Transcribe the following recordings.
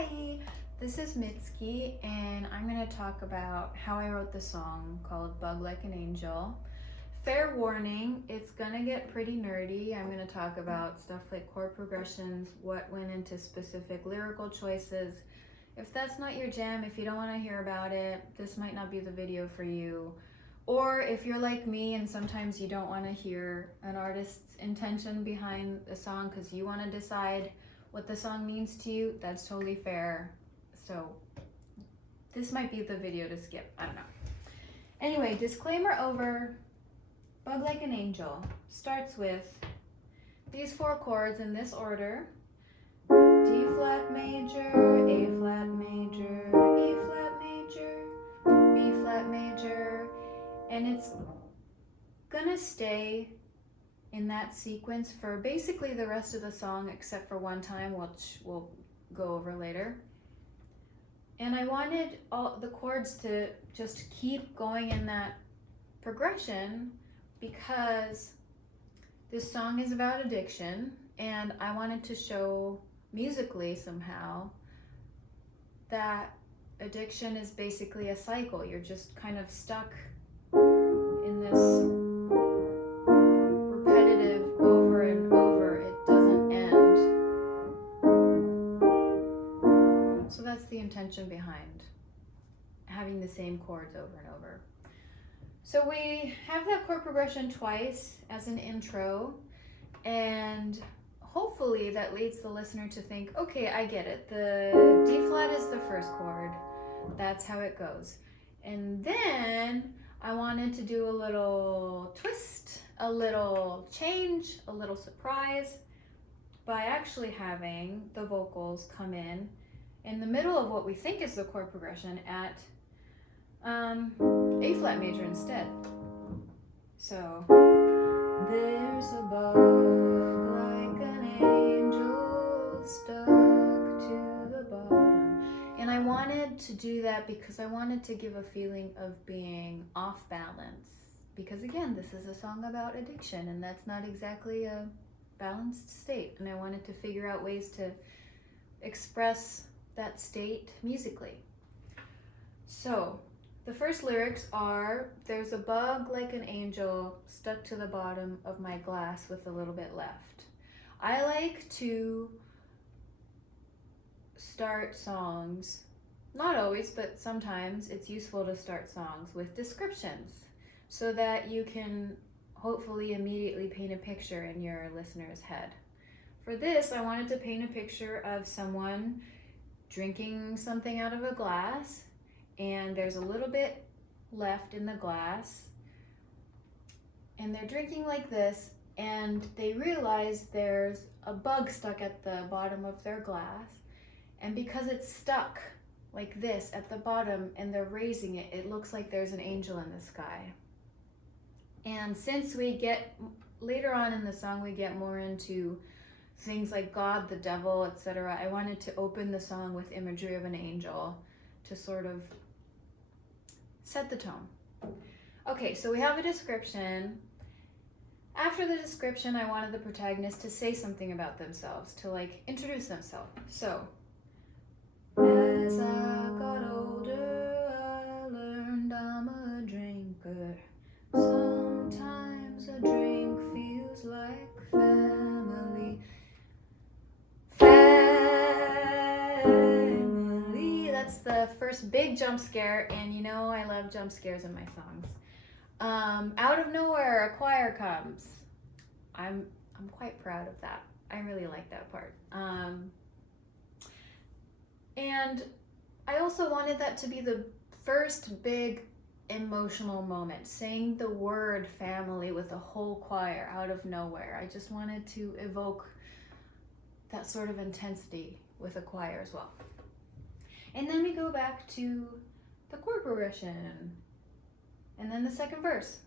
Hi, this is Mitski, and I'm going to talk about how I wrote the song called Bug Like an Angel. Fair warning, it's going to get pretty nerdy. I'm going to talk about stuff like chord progressions, what went into specific lyrical choices. If that's not your jam, if you don't want to hear about it, this might not be the video for you. Or if you're like me and sometimes you don't want to hear an artist's intention behind the song because you want to decide what the song means to you, that's totally fair. So this might be the video to skip, I don't know. Anyway, disclaimer over. Bug Like an Angel starts with these four chords in this order: D flat major, A flat major, E flat major, B flat major, and it's gonna stay in that sequence for basically the rest of the song except for one time, which we'll go over later. And I wanted all the chords to just keep going in that progression because this song is about addiction, and I wanted to show musically somehow that addiction is basically a cycle. You're just kind of stuck in this repetitive over and over. It doesn't end. So that's the intention behind having the same chords over and over. So we have that chord progression twice as an intro, and hopefully that leads the listener to think, okay, I get it. The D flat is the first chord. That's how it goes. And then I wanted to do a little twist, a little change, a little surprise by actually having the vocals come in the middle of what we think is the chord progression at A flat major instead. So there's a bug like an angel stuck to the bottom. And I wanted to do that because I wanted to give a feeling of being off balance. Because again, this is a song about addiction, and that's not exactly a balanced state. And I wanted to figure out ways to express that state musically. So the first lyrics are, there's a bug like an angel stuck to the bottom of my glass with a little bit left. I like to start songs, not always, but sometimes it's useful to start songs with descriptions so that you can hopefully immediately paint a picture in your listener's head. For this, I wanted to paint a picture of someone drinking something out of a glass, and there's a little bit left in the glass, and they're drinking like this, and they realize there's a bug stuck at the bottom of their glass, and because it's stuck like this at the bottom and they're raising it, it looks like there's an angel in the sky. And since we get later on in the song, we get more into things like God, the devil, etc., I wanted to open the song with imagery of an angel to sort of set the tone. Okay, so we have a description. After the description, I wanted the protagonist to say something about themselves, to like introduce themselves. So, as I got older, I learned I'm a drinker. Sometimes a drink feels like family. That's the first big jump scare, and you know I love jump scares in my songs. Out of nowhere, a choir comes. I'm quite proud of that. I really like that part. And I also wanted that to be the first big emotional moment, saying the word family with a whole choir out of nowhere. I just wanted to evoke that sort of intensity with a choir as well. And then we go back to the chord progression. And then the second verse.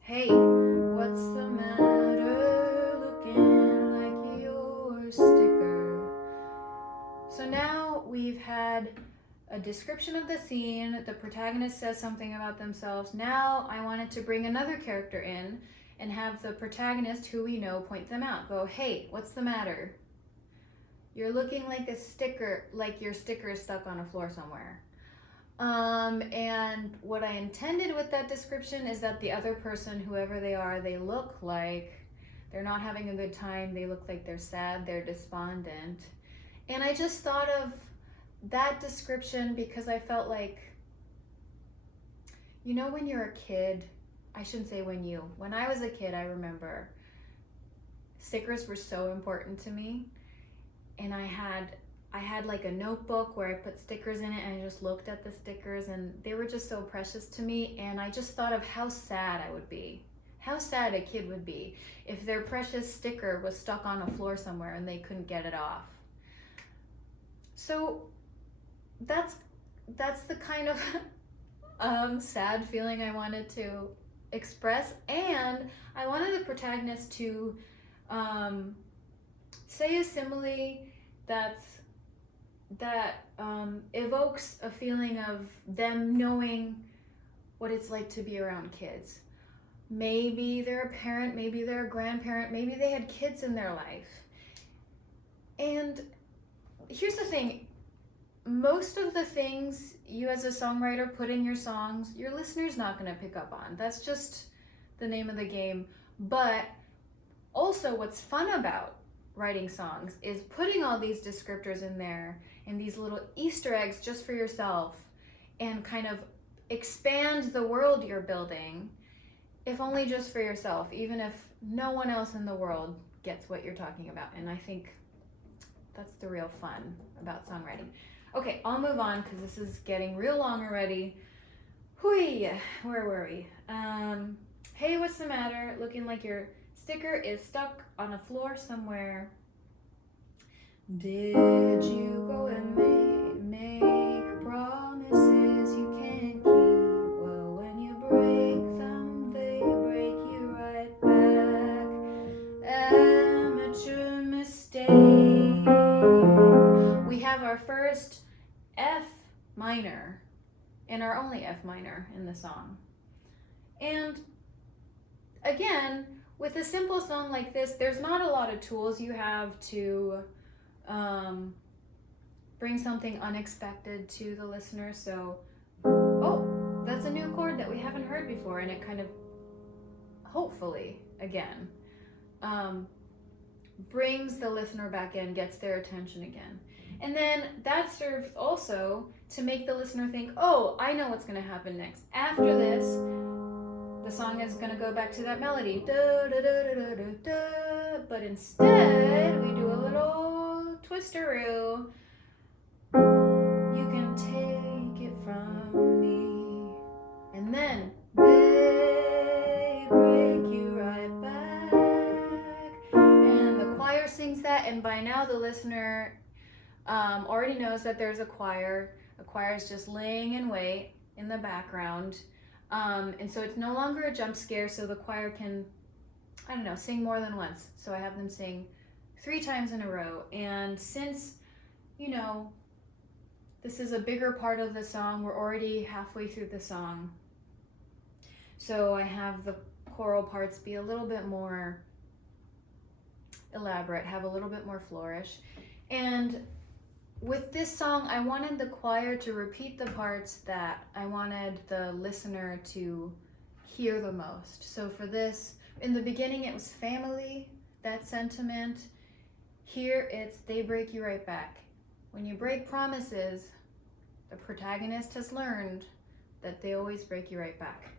Hey, what's the matter looking like your sticker? So now we've had a description of the scene. The protagonist says something about themselves. Now I wanted to bring another character in and have the protagonist, who we know, point them out. Go, hey, what's the matter? You're looking like a sticker, like your sticker is stuck on a floor somewhere. And what I intended with that description is that the other person, whoever they are, they look like they're not having a good time. They look like they're sad, they're despondent. And I just thought of that description because I felt like, you know, when you're a kid, I shouldn't say when I was a kid, I remember stickers were so important to me. And I had like a notebook where I put stickers in it, and I just looked at the stickers, and they were just so precious to me. And I just thought of how sad I would be, how sad a kid would be if their precious sticker was stuck on a floor somewhere and they couldn't get it off. So that's the kind of sad feeling I wanted to express, and I wanted the protagonist to say a simile that evokes a feeling of them knowing what it's like to be around kids. Maybe they're a parent, maybe they're a grandparent, maybe they had kids in their life. And here's the thing, most of the things you as a songwriter put in your songs, your listener's not going to pick up on. That's just the name of the game. But also what's fun about writing songs is putting all these descriptors in there and these little Easter eggs just for yourself, and kind of expand the world you're building, if only just for yourself, even if no one else in the world gets what you're talking about. And I think that's the real fun about songwriting. Okay, I'll move on because this is getting real long already. Hui, where were we? Hey, what's the matter? Looking like your sticker is stuck on a floor somewhere. Did you go and make promises you can't keep? Well, when you break them, they break you right back. Amateur mistake. We have our first F minor and our only F minor in the song. And again, with a simple song like this, there's not a lot of tools you have to bring something unexpected to the listener. So, oh, that's a new chord that we haven't heard before, and it kind of, hopefully, again, brings the listener back in, gets their attention again. And then that serves also to make the listener think, oh, I know what's going to happen next. After this, the song is going to go back to that melody. Da, da, da, da, da, da, da. But instead, we do a little twisteroo. You can take it from me. And then, they break you right back. And the choir sings that, and by now the listener already knows that there's a choir. A choir is just laying in wait in the background. And so it's no longer a jump scare, so the choir can, I don't know, sing more than once. So I have them sing 3 times in a row. And since, you know, this is a bigger part of the song, we're already halfway through the song. So I have the choral parts be a little bit more elaborate, have a little bit more flourish. And with this song, I wanted the choir to repeat the parts that I wanted the listener to hear the most. So for this, in the beginning it was family, that sentiment. Here it's they break you right back. When you break promises, the protagonist has learned that they always break you right back.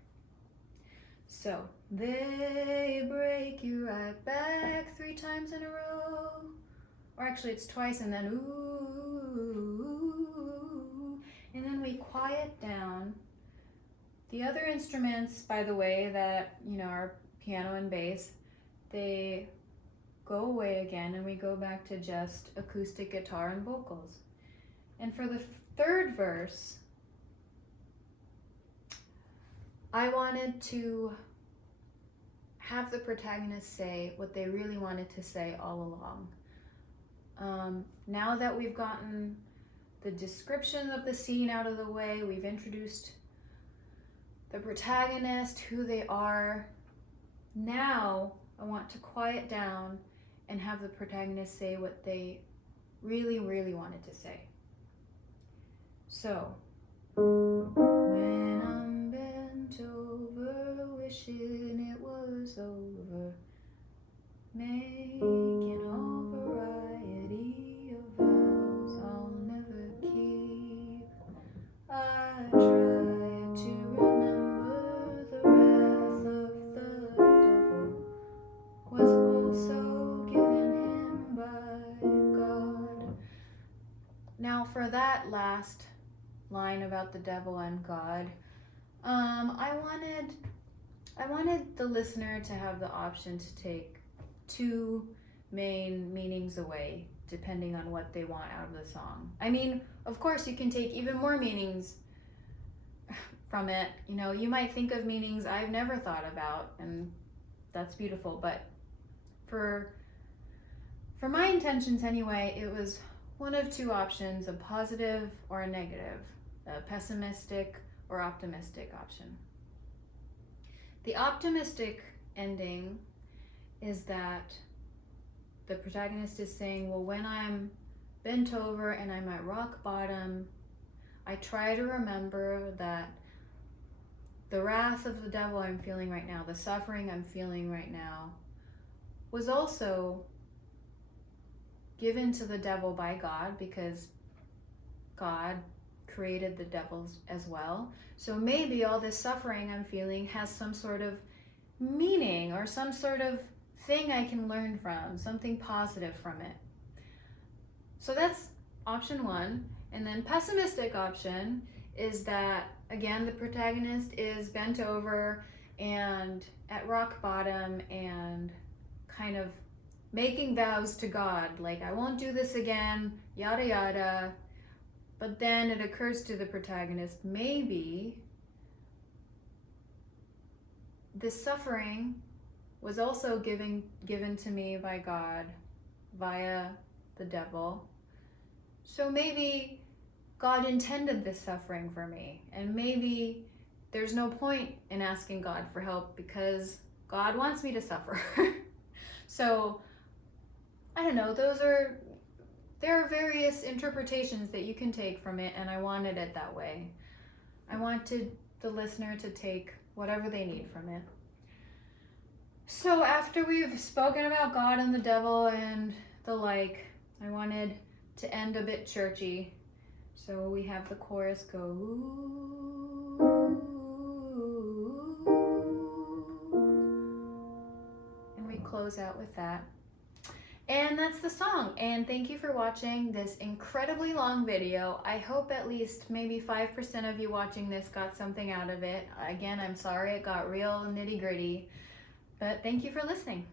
So, they break you right back 3 times in a row. Or actually it's twice, and then ooh, and then we quiet down. The other instruments, by the way, that, you know, are piano and bass, they go away again, and we go back to just acoustic guitar and vocals. And for the third verse, I wanted to have the protagonist say what they really wanted to say all along. Now that we've gotten the description of the scene out of the way, we've introduced the protagonist, who they are. Now I want to quiet down and have the protagonist say what they really, really wanted to say. So, when I'm bent over, wishing it was over, making all variety of vows I'll never keep, I try to remember the wrath of the devil was also given him by God. Now for that last line about the devil and God, I wanted the listener to have the option to take two main meanings away, depending on what they want out of the song. I mean, of course, you can take even more meanings from it. You know, you might think of meanings I've never thought about, and that's beautiful. But for my intentions anyway, it was one of two options, a positive or a negative, a pessimistic or optimistic option. The optimistic ending is that the protagonist is saying, well, when I'm bent over and I'm at rock bottom, I try to remember that the wrath of the devil I'm feeling right now, the suffering I'm feeling right now, was also given to the devil by God, because God created the devils as well. So maybe all this suffering I'm feeling has some sort of meaning or some sort of thing I can learn from, something positive from it. So that's option one. And then pessimistic option is that, again, the protagonist is bent over and at rock bottom and kind of making vows to God, like, I won't do this again, yada yada. But then it occurs to the protagonist, maybe this suffering was also given to me by God via the devil. So maybe God intended this suffering for me, and maybe there's no point in asking God for help because God wants me to suffer. So I don't know, there are various interpretations that you can take from it, and I wanted it that way. I wanted the listener to take whatever they need from it. So after we've spoken about God and the devil and the like, I wanted to end a bit churchy. So we have the chorus go, ooh, and we close out with that. And that's the song. And thank you for watching this incredibly long video. I hope at least maybe 5% of you watching this got something out of it. Again, I'm sorry it got real nitty-gritty, but thank you for listening.